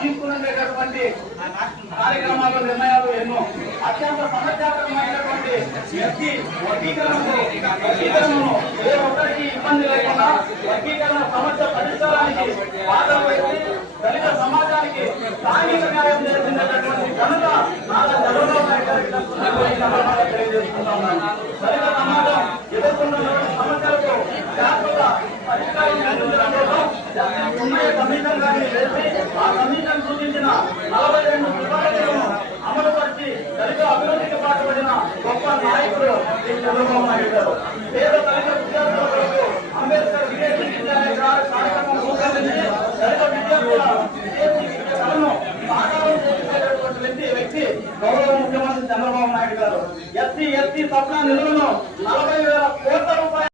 తీసుకునేటటువంటి కార్యక్రమాలు నిర్ణయాలు ఎన్నో అత్యంత సమస్యాత్మకమైనటువంటి వర్గీకరణను ఏ ఒక్కరికి ఇబ్బంది లేకుండా వర్గీకరణ సమస్య పరిష్కారానికి బాధలు వేసి దళిత సమాజానికి సాంఘిక న్యాయం చేసినటువంటి ఘనత నారా చంద్రబాబు నాయుడు గారికి తెలియజేసుకుంటా ఉన్నాను. దళిత సమాజం ఎదుర్కొన్న సమస్యలకు శాశ్వత పరిష్కారం కల్పించడం కోసం ఉమ్మడి కమిషన్ గారిని చేసి ఆ కమిషన్ సూచించిన 42 సిఫారసులను అమలుపరిచి దళిత అభివృద్ధికి పాటుపడిన గొప్ప నాయకుడు శ్రీ చంద్రబాబు నాయుడు గారు. పేద దళిత విద్యార్థులకు అంబేద్కర్ విదేశీ విద్యాలయ కార్యక్రమం రూపొందించి దళిత విద్యార్థుల విదేశీ విద్యలను సాకారం చేసేటటువంటి వ్యక్తి గౌరవ ముఖ్యమంత్రి చంద్రబాబు నాయుడు గారు. ఎస్సీ సప్లా నిధులను 40,000 కోట్ల రూపాయలు